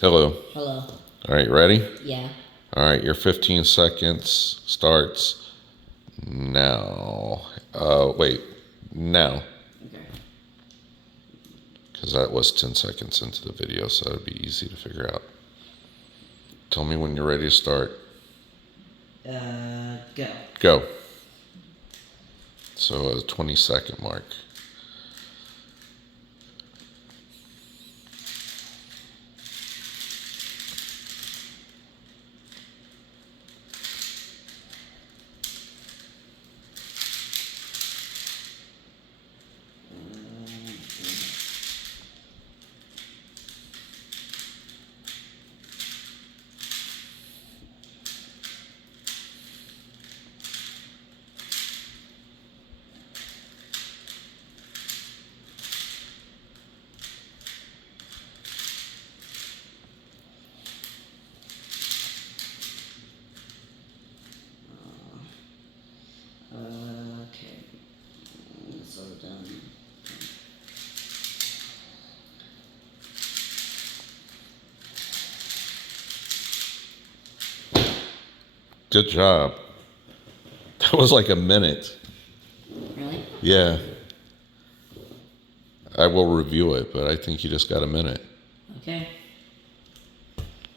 Hello. Hello. All right, ready? Yeah. All right, your 15 seconds starts now. Wait, now. Okay. Because that was 10 seconds into the video, so it'd be easy to figure out. Tell me when you're ready to start. Go. Go. So a 20-second mark. Okay. So done. Good job. That was like a minute. Really? Yeah. I will review it, but I think you just got a minute. Okay.